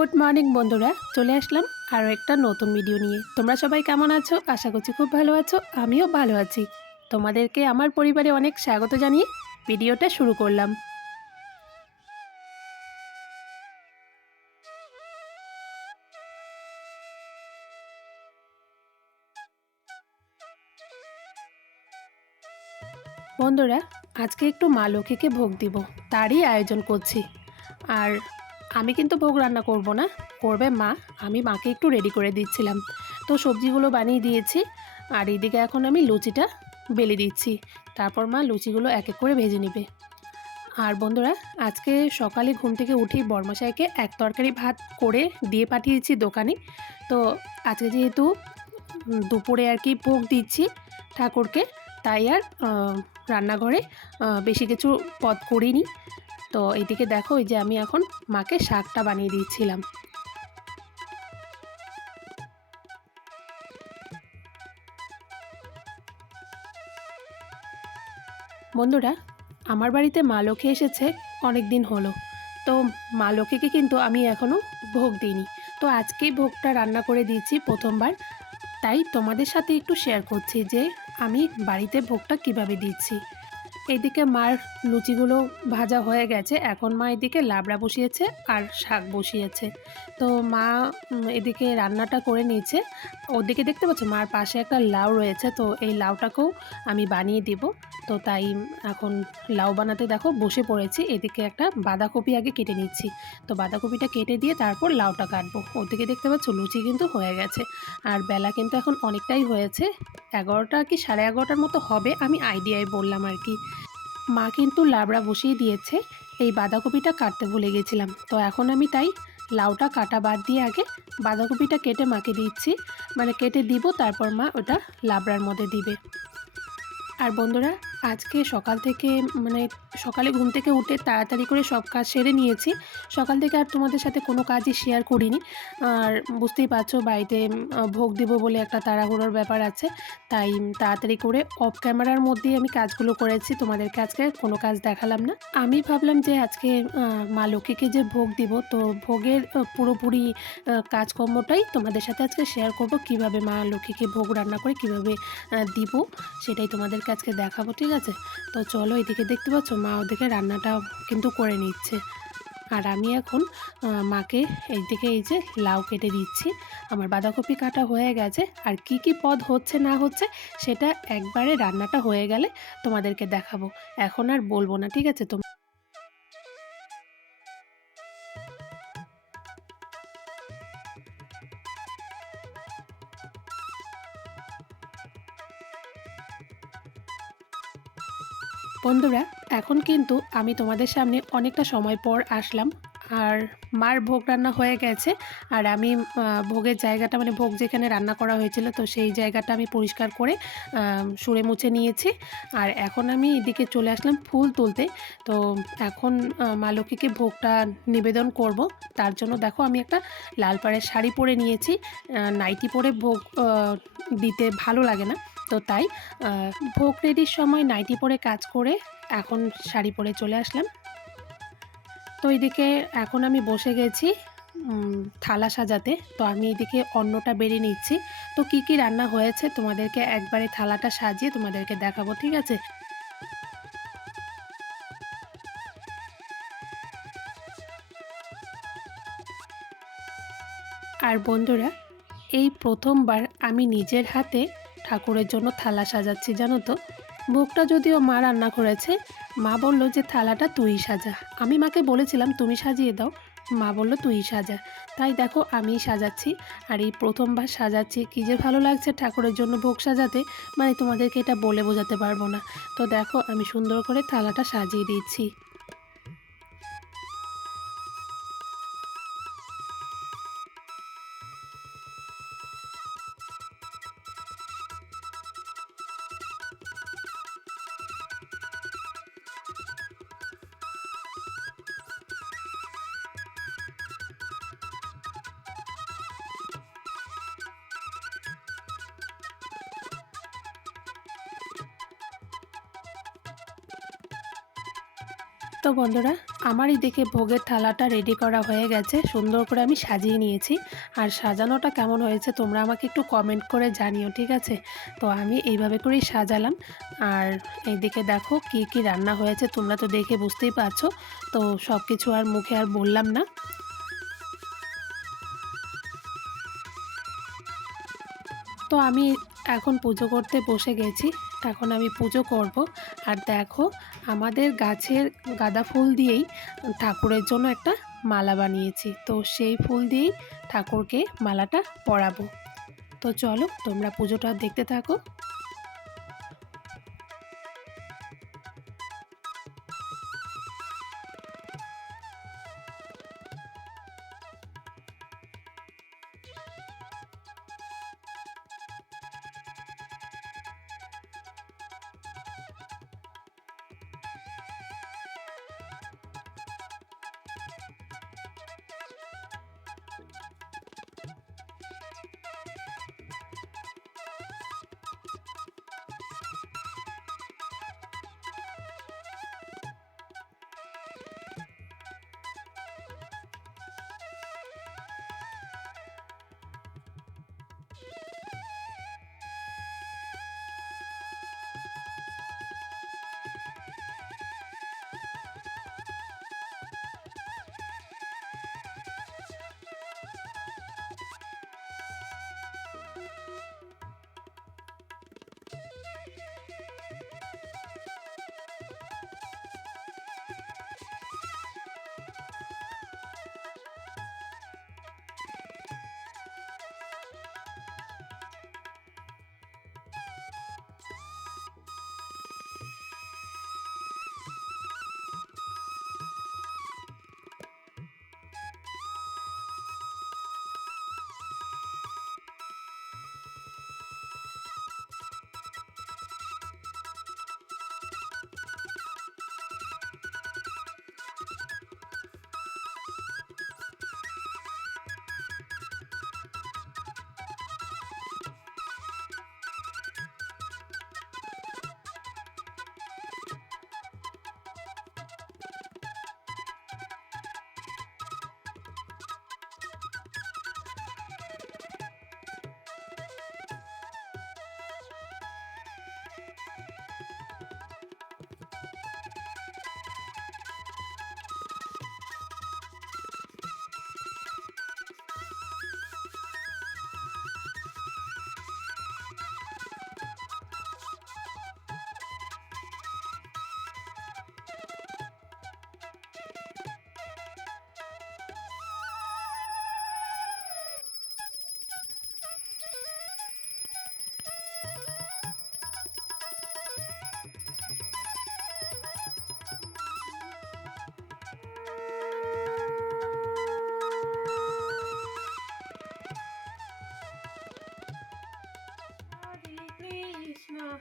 Good morning বন্ধুরা, চলে আসলাম আরও একটা নতুন ভিডিও নিয়ে। তোমরা সবাই কেমন আছো? আশা করছি খুব ভালো আছো, আমিও ভালো আছি। তোমাদেরকে আমার পরিবারে অনেক স্বাগত জানিয়ে ভিডিওটা শুরু করলাম। বন্ধুরা, আজকে একটু মা লক্ষ্মীকে ভোগ দিব, তারই আয়োজন করছি। আর আমি কিন্তু ভোগ রান্না করব না, করবে মা। আমি মাকে একটু রেডি করে দিচ্ছিলাম। তো সবজিগুলো বানিয়ে দিয়েছি, আর এইদিকে এখন আমি লুচিটা বেলে দিচ্ছি। তারপর মা লুচিগুলো এক এক করে ভেজে নেবে। আর বন্ধুরা, আজকে সকালে ঘুম থেকে উঠেই বর্মশাইকে এক তরকারি ভাত করে দিয়ে পাঠিয়েছি দোকানে। তো আজকে যেহেতু দুপুরে আর কি ভোগ দিচ্ছি ঠাকুরকে, তাই আর রান্নাঘরে বেশি কিছু পদ করিনি। তো এইদিকে দেখো ওই যে আমি এখন মাকে শাকটা বানিয়ে দিয়েছিলাম বন্ধুরা, আমার বাড়িতে মা লক্ষ্মী এসেছে অনেক দিন হলো। তো মা লক্ষ্মীকে কিন্তু আমি এখনও ভোগ দিইনি। তো আজকেই ভোগটা রান্না করে দিয়েছি প্রথমবার। তাই তোমাদের সাথে একটু শেয়ার করছি যে আমি বাড়িতে ভোগটা কীভাবে দিচ্ছি। এইদিকে মার লুচিগুলো ভাজা হয়ে গেছে। এখন মা এদিকে লাবড়া বসিয়েছে আর শাক বসিয়েছে। তো মা এদিকে রান্নাটা করে নিয়েছে। ওদিকে দেখতে পাচ্ছ? মার পাশে একটা লাউ রয়েছে, তো এই লাউটাকেও আমি বানিয়ে দিব। তো তাই এখন লাউ বানাতে দেখো, বসে পড়েছি। এদিকে একটা বাঁধাকপি আগে কেটে নিচ্ছি। তো বাঁধাকপিটা কেটে দিয়ে তারপর লাউটা কাটবো। ওদিকে দেখতে পাচ্ছ? লুচি কিন্তু হয়ে গেছে। আর বেলা কিন্তু এখন অনেকটাই হয়েছে। এগারোটা কি সাড়ে এগারোটার মতো হবে? আমি আইডিয়ায় বললাম আর কি। মা কিন্তু লাবড়া বসিয়ে দিয়েছে। এই বাঁধাকপিটা কাটতে ভুলে গেছিলাম। তো এখন আমি তাই লাউটা কাটা বাদ দিয়ে আগে বাঁধাকপিটা কেটে মাকে দিচ্ছি। মানে কেটে দিব, তারপর মা ওটা লাবড়ার মধ্যে দিবে। আর বন্ধুরা আজকে সকাল থেকে মানে সকালে ঘুম থেকে উঠে তাড়াতাড়ি করে সব কাজ সেরে নিয়েছি। সকাল থেকে আর তোমাদের সাথে কোনো কাজই শেয়ার করিনি। আর বুঝতেই পারছ বাড়িতে ভোগ দিব বলে একটা তাড়াহুড়োর ব্যাপার আছে। তাই তাড়াতাড়ি করে অফ ক্যামেরার মধ্যেই আমি কাজগুলো করেছি। তোমাদেরকে আজকে কোনো কাজ দেখালাম না। আমি ভাবলাম যে আজকে মা লক্ষ্মীকে যে ভোগ দিব, তো ভোগের পুরোপুরি কাজকর্মটাই তোমাদের সাথে আজকে শেয়ার করব। কীভাবে মা লক্ষ্মীকে ভোগ রান্না করে কীভাবে দিব, সেটাই তোমাদেরকে আজকে দেখাবো, ঠিক আছে? তো চলো এদিকে দেখতে পাচ্ছ, মা ওদিকে রান্নাটা কিন্তু করে নিচ্ছে। আর আমি এখন মাকে এইদিকে এই যে লাউ কেটে দিচ্ছি। আমার বাঁধাকপি কাটা হয়ে গেছে। আর কি কি পদ হচ্ছে না হচ্ছে, সেটা একবারে রান্নাটা হয়ে গেলে তোমাদেরকে দেখাবো। এখন আর বলব না, ঠিক আছে? তো বন্ধুরা, এখন কিন্তু আমি তোমাদের সামনে অনেকটা সময় পর আসলাম। আর মার ভোগ রান্না হয়ে গেছে, আর আমি ভোগের জায়গাটা মানে ভোগ যেখানে রান্না করা হয়েছিল, তো সেই জায়গাটা আমি পরিষ্কার করে সুরে মুছে নিয়েছি। আর এখন আমি এদিকে চলে আসলাম ফুল তুলতে। তো এখন মা লক্ষ্মীকে ভোগটা নিবেদন করব। তার জন্য দেখো, আমি একটা লাল পাড়ের শাড়ি পরে নিয়েছি। নাইটি পরে ভোগ দিতে ভালো লাগে না। তো তাই ভোগ রেডির সময় নাইটি পরে কাজ করে এখন শাড়ি পরে চলে আসলাম। তো এদিকে এখন আমি বসে গেছি থালা সাজাতে। তো আমি এদিকে অন্নটা বেড়ে নিচ্ছি। তো কি কি রান্না হয়েছে তোমাদেরকে একবারে থালাটা সাজিয়ে তোমাদেরকে দেখাবো, ঠিক আছে? আর বন্ধুরা, এই প্রথমবার আমি নিজের হাতে ঠাকুরের জন্য থালা সাজাচ্ছি, জানো তো। ভোগটা যদিও মা রান্না করেছে, মা বলল যে থালাটা তুই সাজা। আমি মাকে বলেছিলাম, তুমি সাজিয়ে দাও। মা বলল, তুই সাজা। তাই দেখো, আমি সাজাচ্ছি, আর এই প্রথমবার সাজাচ্ছি। কী যে ভালো লাগছে ঠাকুরের জন্য ভোগ সাজাতে মানে তোমাদেরকে এটা বলে বোঝাতে পারব না। তো দেখো, আমি সুন্দর করে থালাটা সাজিয়ে দিচ্ছি তো বন্ধুরা আমার এদিকে ভোগের থালাটা রেডি করা হয়ে গেছে। সুন্দর করে আমি সাজিয়ে নিয়েছি। আর সাজানোটা কেমন হয়েছে তোমরা আমাকে একটু কমেন্ট করে জানিও, ঠিক আছে? তো আমি এইভাবে করেই সাজালাম। আর এইদিকে দেখো কি কি রান্না হয়েছে, তোমরা তো দেখে বুঝতেই পারছ। তো সব কিছু আর মুখে আর বললাম না। তো আমি এখন পুজো করতে বসে গেছি, এখন আমি পুজো করব। আর দেখো, আমাদের গাছের গাঁদা ফুল দিয়েই ঠাকুরের জন্য একটা মালা বানিয়েছি। তো সেই ফুল দিয়েই ঠাকুরকে মালাটা পরাবো। তো চলো, তোমরা পুজোটা দেখতে থাকো।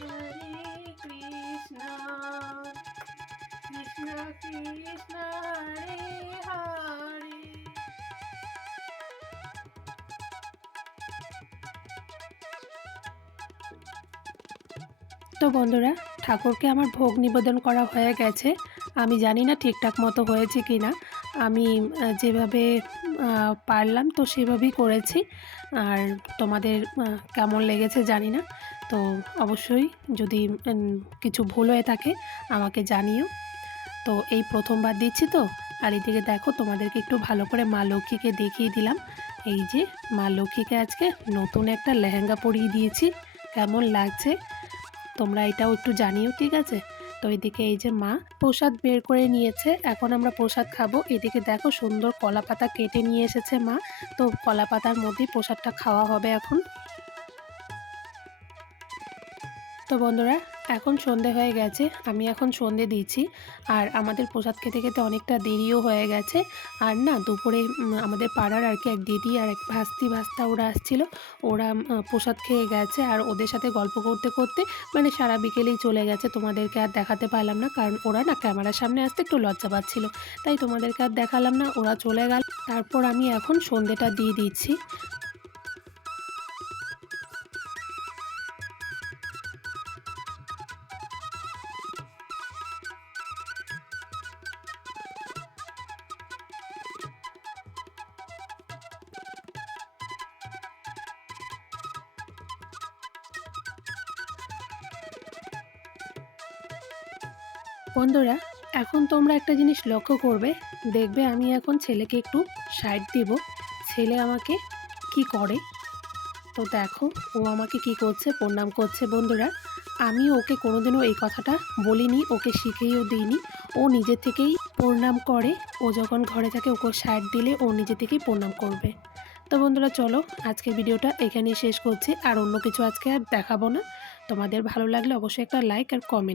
Hare Krishna, Krishna Krishna, Hare Hare. তো বন্ধুরা ঠাকুরকে আমার ভোগ নিবেদন করা হয়ে গেছে। আমি জানি না ঠিকঠাক মতো হয়েছে কি না আমি যেভাবে পারলাম তো সেভাবেই করেছি। আর তোমাদের কেমন লেগেছে জানি না। তো অবশ্যই যদি কিছু ভুল হয়ে থাকে আমাকে জানিও। তো এই প্রথমবার দিচ্ছি তো, আর এদিকে দেখো তোমাদেরকে একটু ভালো করে মা লক্ষ্মীকে দেখিয়ে দিলাম। এই যে মা লক্ষ্মীকে আজকে নতুন একটা লেহেঙ্গা পরিয়ে দিয়েছি, কেমন লাগছে? তোমরা এটাও একটু জানিও, ঠিক আছে? তো এদিকে এই যে মা প্রসাদ বের করে নিয়েছে, এখন আমরা প্রসাদ খাব। এদিকে দেখো সুন্দর কলা পাতা কেটে নিয়ে এসেছে মা, তো কলা পাতার মধ্যেই প্রসাদটা খাওয়া হবে এখন। তো বন্ধুরা, এখন সন্ধে হয়ে গেছে, আমি এখন সন্ধে দিচ্ছি। আর আমাদের প্রসাদ খেতে খেতে অনেকটা দেরিও হয়ে গেছে। আর না, দুপুরে আমাদের পাড়ার আর কি এক দিদি আর এক ভাস্তি ভাস্তা ওরা আসছিল। ওরা প্রসাদ খেয়ে গেছে আর ওদের সাথে গল্প করতে করতে মানে সারা বিকেলেই চলে গেছে। তোমাদেরকে আর দেখাতে পারলাম না, কারণ ওরা না ক্যামেরার সামনে আসতে একটু লজ্জা পাচ্ছিল। তাই তোমাদেরকে আর দেখালাম না, ওরা চলে গেল। তারপর আমি এখন সন্ধেটা দিয়ে দিচ্ছি। বন্ধুরা, এখন তোমরা একটা জিনিস লক্ষ্য করবে। দেখবে আমি এখন ছেলেকে একটু সাইড দেব। ছেলে আমাকে কি করে? তো দেখো, ও আমাকে কি করছে, প্রণাম করছে বন্ধুরা। আমি ওকে কোনোদিনও এই কথাটা বলিনি, ওকে শিখিয়েও দিইনি। ও নিজে থেকেই প্রণাম করে। ও যখন ঘরে থাকে, ওকে সাইড দিলে ও নিজে থেকেই প্রণাম করবে। তো বন্ধুরা, চলো আজকে ভিডিওটা এখানেই শেষ করছি। আর অন্য কিছু আজকে আর দেখাবো না। তোমাদের ভালো লাগলে অবশ্যই একটা লাইক আর কমেন্ট